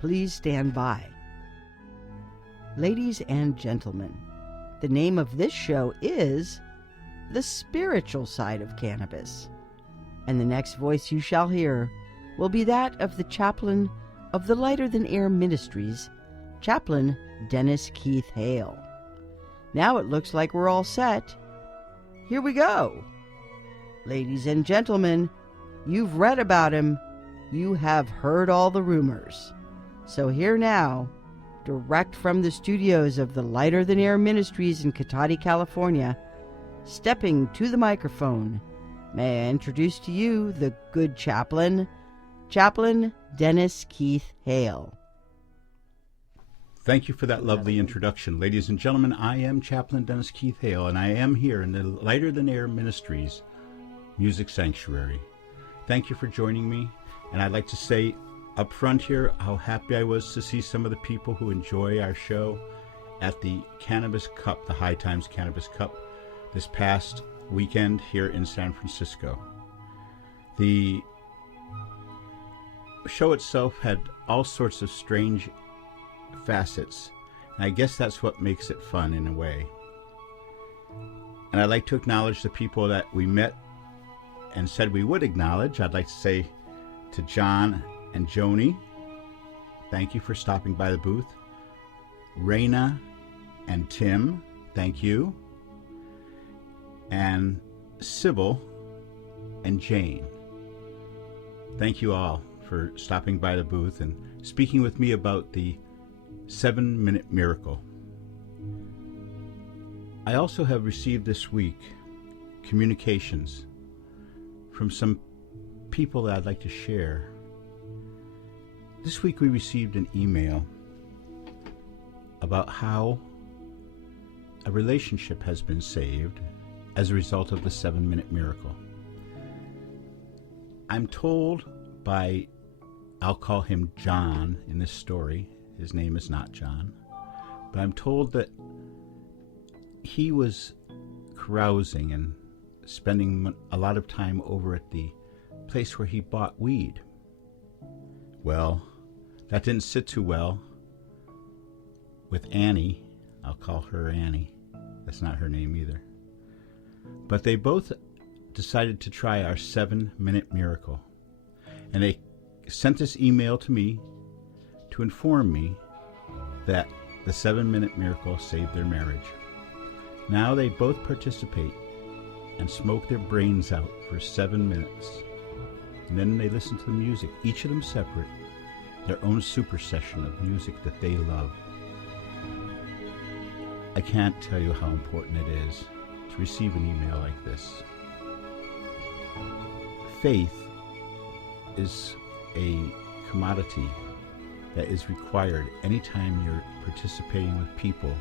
Please stand by. Ladies and gentlemen, the name of this show is The Spiritual Side of Cannabis, and the next voice you shall hear will be that of the chaplain of the Lighter Than Air Ministries, Chaplain Dennis Keith Hale. Now it looks like we're all set. Here we go. Ladies and gentlemen, you've read about him. You have heard all the rumors. So here now, direct from the studios of the Lighter Than Air Ministries in Cotati, California, stepping to the microphone, may I introduce to you the good chaplain, Chaplain Dennis Keith Hale. Thank you for that lovely introduction. Ladies and gentlemen, I am Chaplain Dennis Keith Hale, and I am here in the Lighter Than Air Ministries Music Sanctuary. Thank you for joining me, and I'd like to say up front here how happy I was to see some of the people who enjoy our show at the Cannabis Cup, the High Times Cannabis Cup, this past weekend here in San Francisco. The show itself had all sorts of strange facets, and I guess that's what makes it fun in a way. And I'd like to acknowledge the people that we met and said we would acknowledge. I'd like to say to John and Joni, thank you for stopping by the booth. Raina and Tim, thank you. And Sybil and Jane, thank you all for stopping by the booth and speaking with me about the 7-Minute Miracle. I also have received this week communications from some people that I'd like to share. This week we received an email about how a relationship has been saved as a result of the 7-Minute Miracle. I'm told by, I'll call him John in this story. His name is not John. But I'm told that he was carousing and spending a lot of time over at the place where he bought weed. Well, that didn't sit too well with Annie. I'll call her Annie. That's not her name either. But they both decided to try our 7-Minute Miracle. And they sent this email to me to inform me that the 7-Minute Miracle saved their marriage. Now they both participate and smoke their brains out for 7 minutes. And then they listen to the music, each of them separate, their own SuperSession of music that they love. I can't tell you how important it is to receive an email like this. Faith is a commodity that is required anytime you're participating with people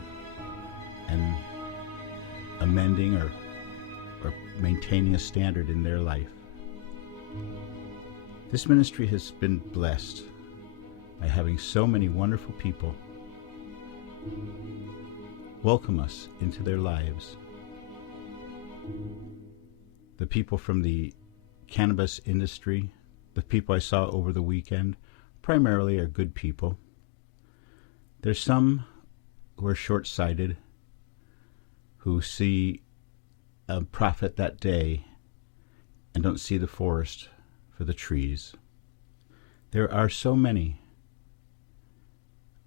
and amending or maintaining a standard in their life. This ministry has been blessed by having so many wonderful people welcome us into their lives. The people from the cannabis industry, the people I saw over the weekend, primarily are good people. There's some who are short-sighted, who see a profit that day and don't see the forest for the trees. There are so many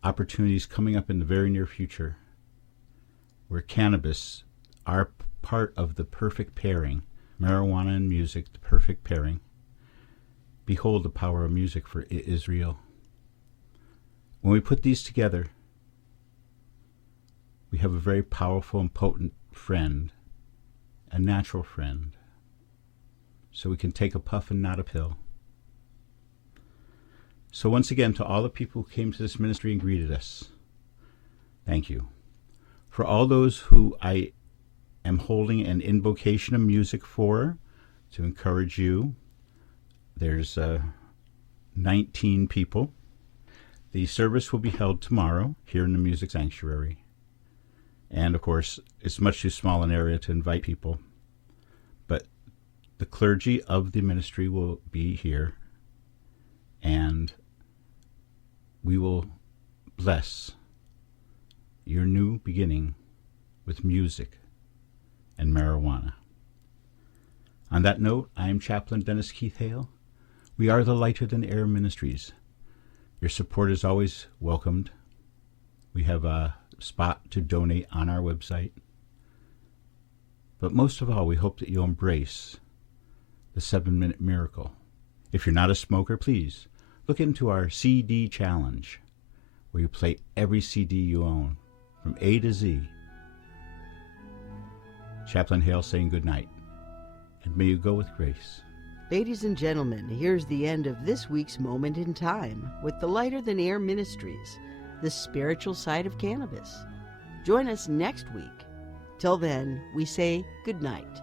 opportunities coming up in the very near future where cannabis are part of the perfect pairing. Marijuana and music, the perfect pairing. Behold the power of music for Israel. When we put these together, we have a very powerful and potent friend, a natural friend, so we can take a puff and not a pill. So once again, to all the people who came to this ministry and greeted us, thank you. For all those who I am holding an invocation of music for, to encourage you, there's 19 people. The service will be held tomorrow here in the Music Sanctuary. And of course, it's much too small an area to invite people. But the clergy of the ministry will be here. And we will bless your new beginning with music and marijuana. On that note, I am Chaplain Dennis Keith Hale. We are the Lighter Than Air Ministries. Your support is always welcomed. We have a spot to donate on our website. But most of all, we hope that you'll embrace the 7-minute miracle. If you're not a smoker, please look into our CD challenge, where you play every CD you own, from A to Z. Chaplain Hale saying good night, and may you go with grace. Ladies and gentlemen, here's the end of this week's Moment in Time with the Lighter Than Air Ministries, the spiritual side of cannabis. Join us next week. Till then, we say good night.